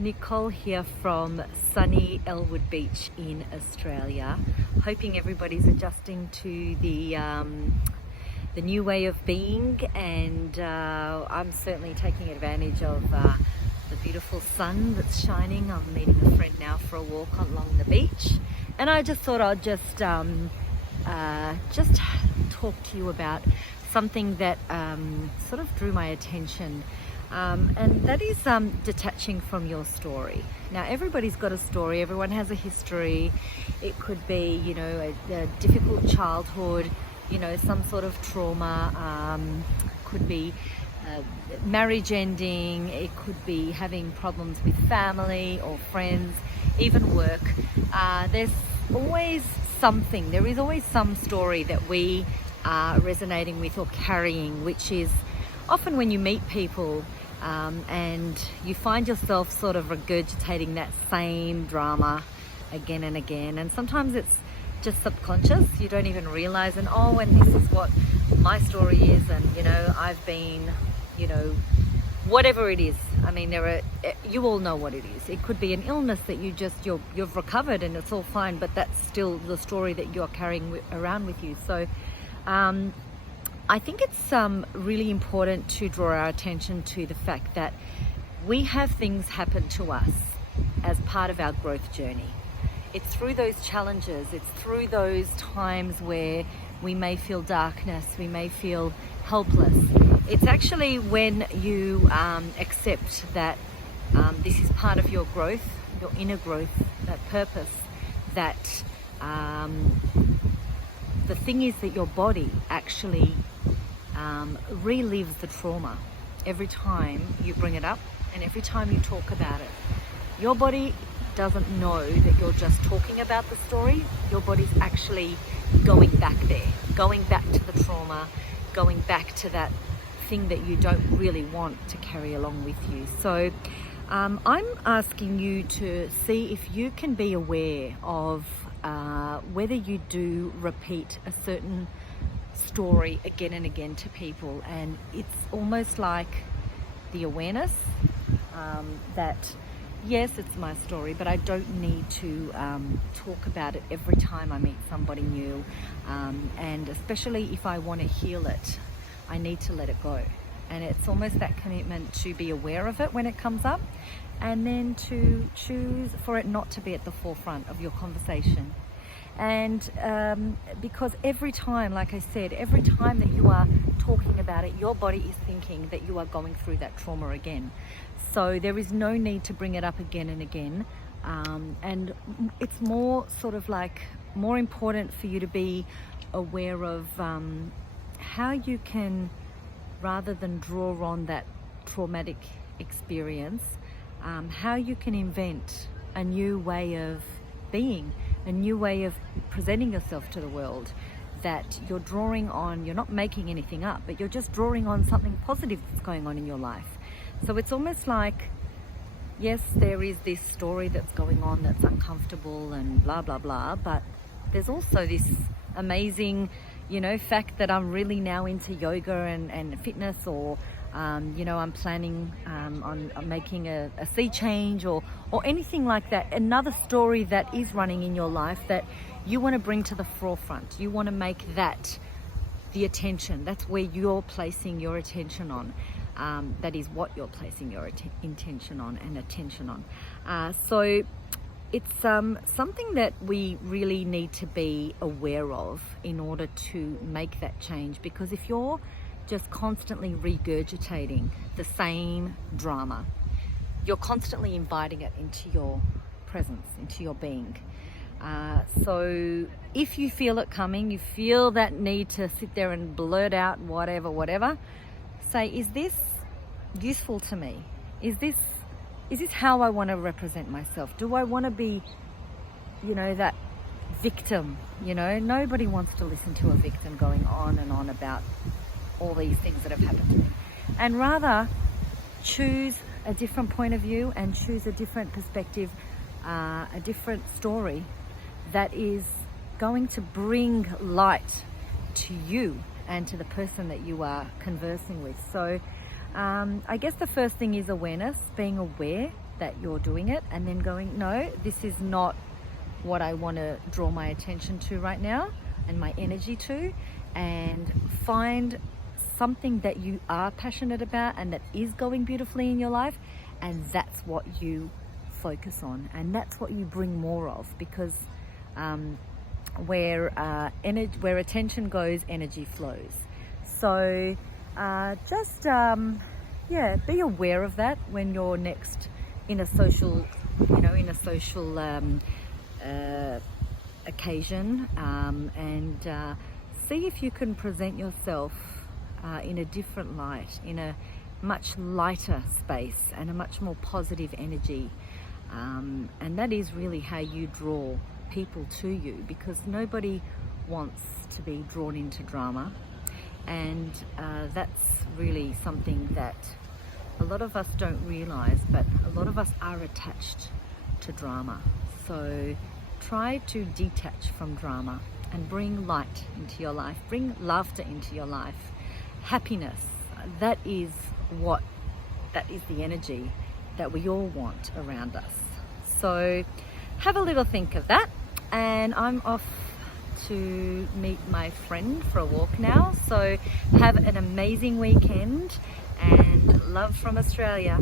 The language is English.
Nicole here from sunny Elwood Beach in Australia. Hoping everybody's adjusting to the new way of being, and I'm certainly taking advantage of the beautiful sun that's shining. I'm meeting a friend now for a walk along the beach, and I just thought I'd just talk to you about something that sort of drew my attention. And that is detaching from your story. Now, everybody's got a story, everyone has a history. It could be, a difficult childhood, some sort of trauma, could be marriage ending, it could be having problems with family or friends, even work. There's always something, there is always some story that we are resonating with or carrying, which is often when you meet people and you find yourself sort of regurgitating that same drama again and again, and sometimes it's just subconscious, you don't even realize, and this is what my story is, and I've been, whatever it is. I mean, you all know what it is. It could be an illness that you've recovered and it's all fine, but that's still the story that you're carrying around with you. So I think it's really important to draw our attention to the fact that we have things happen to us as part of our growth journey. It's through those challenges, it's through those times where we may feel darkness, we may feel helpless. It's actually when you accept that this is part of your growth, your inner growth, that purpose, that the thing is that your body actually relives the trauma every time you bring it up and every time you talk about it. Your body doesn't know that you're just talking about the story. Your body's actually going back there, going back to the trauma, going back to that thing that you don't really want to carry along with you. So I'm asking you to see if you can be aware of whether you do repeat a certain story again and again to people, and it's almost like the awareness that yes, it's my story, but I don't need to talk about it every time I meet somebody new, and especially if I want to heal it, I need to let it go. And it's almost that commitment to be aware of it when it comes up, and then to choose for it not to be at the forefront of your conversation. And because every time, like I said, every time that you are talking about it, your body is thinking that you are going through that trauma again. So there is no need to bring it up again and again. And it's more sort of like more important for you to be aware of how you can, rather than draw on that traumatic experience, how you can invent a new way of being, a new way of presenting yourself to the world, that you're drawing on, you're not making anything up, but you're just drawing on something positive that's going on in your life. So it's almost like, yes, there is this story that's going on that's uncomfortable and blah, blah, blah, but there's also this amazing, fact that I'm really now into yoga and fitness, or I'm planning on making a sea change or anything like that. Another story that is running in your life that you want to bring to the forefront. You want to make that the attention. That's where you're placing your attention on. That is what you're placing your intention on and attention on. So it's something that we really need to be aware of in order to make that change, because if you're just constantly regurgitating the same drama, you're constantly inviting it into your presence, into your being. So if you feel it coming, you feel that need to sit there and blurt out whatever, say, is this useful to me? Is this how I want to represent myself? Do I want to be, that victim? Nobody wants to listen to a victim going on and on about all these things that have happened to me, and rather choose a different point of view and choose a different perspective, a different story that is going to bring light to you and to the person that you are conversing with. So I guess the first thing is awareness, being aware that you're doing it, and then going, no, this is not what I want to draw my attention to right now and my energy to, and find something that you are passionate about and that is going beautifully in your life, and that's what you focus on, and that's what you bring more of, because where attention goes, energy flows. So just be aware of that when you're next in a social occasion, and see if you can present yourself in a different light, in a much lighter space and a much more positive energy, and that is really how you draw people to you, because nobody wants to be drawn into drama, and that's really something that a lot of us don't realize, but a lot of us are attached to drama. So try to detach from drama and bring light into your life, bring laughter into your life, happiness. That is the energy that we all want around us. So have a little think of that, and I'm off to meet my friend for a walk now. So have an amazing weekend, and love from Australia.